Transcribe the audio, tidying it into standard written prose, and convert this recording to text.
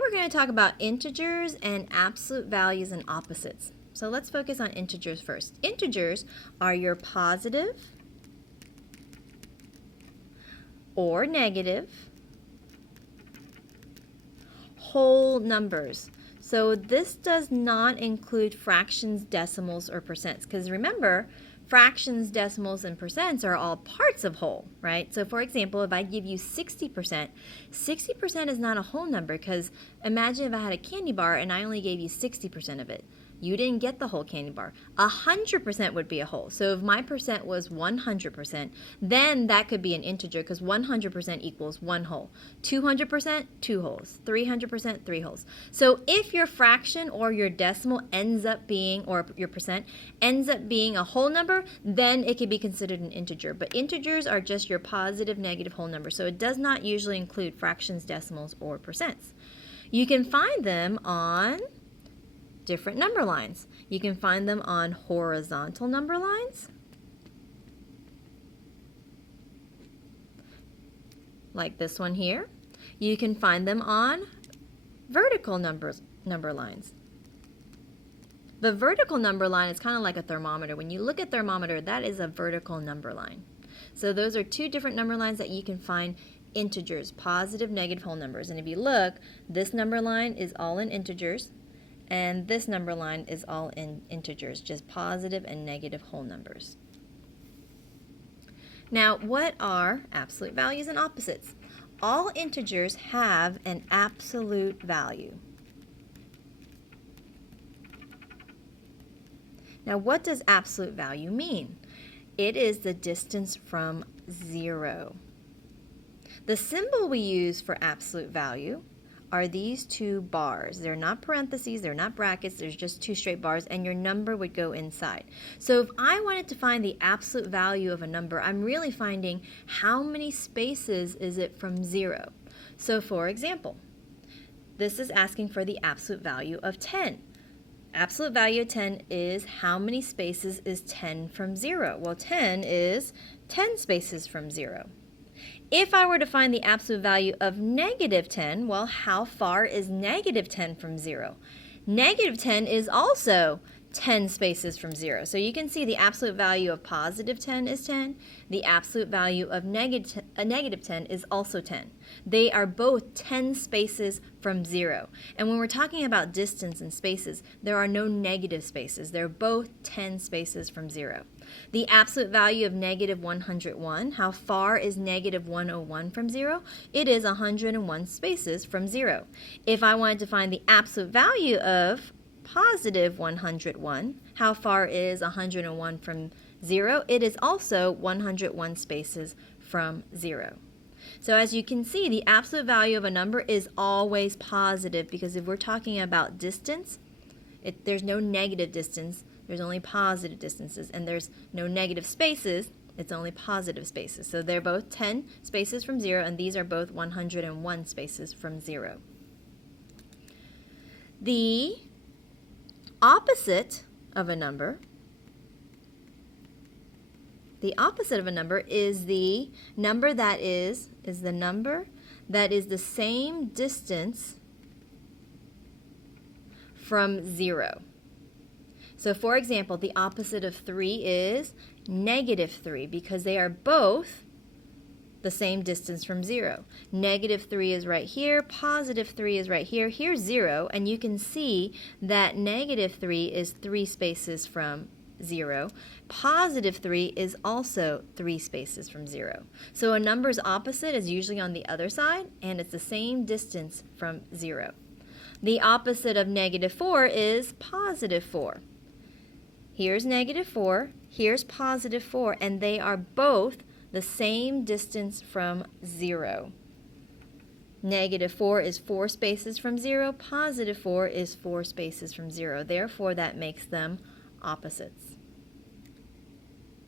we're going to talk about integers and absolute values and opposites. So let's focus on integers first. Integers are your positive or negative whole numbers. So this does not include fractions, decimals, or percents, because remember, fractions, decimals, and percents are all parts of whole, right? So for example, if I give you 60%, 60% is not a whole number, because imagine if I had a candy bar and I only gave you 60% of it. You didn't get the whole candy bar. 100% would be a whole. So if my percent was 100%, then that could be an integer, because 100% equals one whole. 200%, two wholes. 300%, three wholes. So if your fraction or your decimal ends up being, or your percent ends up being a whole number, then it could be considered an integer. But integers are just your positive, negative whole numbers. So it does not usually include fractions, decimals, or percents. You can find them on different number lines. You can find them on horizontal number lines, like this one here. You can find them on vertical number lines. The vertical number line is kind of like a thermometer. When you look at thermometer, that is a vertical number line. So those are two different number lines that you can find integers, positive, negative whole numbers. And if you look, this number line is all in integers, and this number line is all in integers, just positive and negative whole numbers. Now, what are absolute values and opposites? All integers have an absolute value. Now, what does absolute value mean? It is the distance from 0. The symbol we use for absolute value are these two bars. They're not parentheses, they're not brackets, there's just two straight bars, and your number would go inside. So if I wanted to find the absolute value of a number, I'm really finding how many spaces is it from 0. So for example, this is asking for the absolute value of 10. Absolute value of 10 is how many spaces is 10 from 0? Well, 10 is 10 spaces from 0. If I were to find the absolute value of negative 10, well, how far is negative 10 from 0? Negative 10 is also 10 spaces from 0. So you can see the absolute value of positive 10 is 10. The absolute value of negative 10 is also 10. They are both 10 spaces from 0. And when we're talking about distance and spaces, there are no negative spaces. They're both 10 spaces from 0. The absolute value of negative 101, how far is negative 101 from 0? It is 101 spaces from 0. If I wanted to find the absolute value of positive 101, how far is 101 from 0? It is also 101 spaces from 0. So as you can see, the absolute value of a number is always positive, because if we're talking about distance, there's no negative distance, there's only positive distances, and there's no negative spaces, it's only positive spaces. So they're both 10 spaces from 0, and these are both 101 spaces from 0. The opposite of a number is the number that is the same distance from 0. So for example, the opposite of 3 is negative 3, because they are both the same distance from 0. Negative 3 is right here, positive 3 is right here. Here's 0, and you can see that negative 3 is 3 spaces from 0. Positive 3 is also 3 spaces from 0. So a number's opposite is usually on the other side, and it's the same distance from 0. The opposite of negative 4 is positive 4. Here's negative 4, here's positive 4, and they are both the same distance from 0. Negative 4 is 4 spaces from 0, positive 4 is 4 spaces from 0. Therefore, that makes them opposites.